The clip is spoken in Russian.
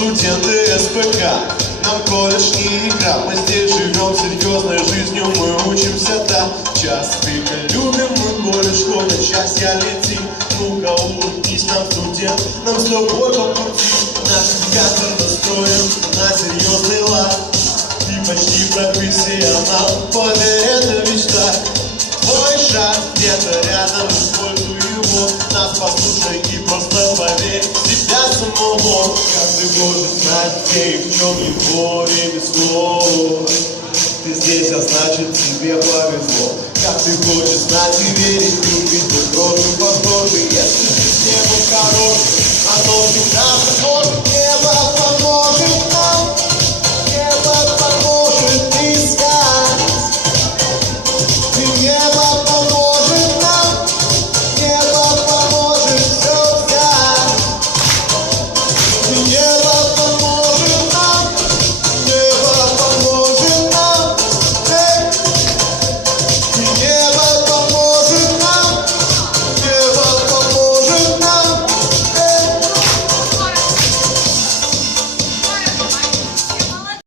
студенты СПК. Нам колледж не игра, мы здесь живем серьезной жизнью, мы учимся так. Час пика любим, мы колледж ходим, счастье летим. Ну-ка улыбнись нам, студент, нам с тобой по пути. Наш театр настроен на серьезный лад. Ты почти профессионал, поверь, это мечта. Твой шаг где-то рядом, используй его. Нас послушай и просто поверь в себя самого. Как ты можешь знать, где и в чем его ремесло? Ты здесь, а значит тебе повезло. Как ты хочешь знать и верить в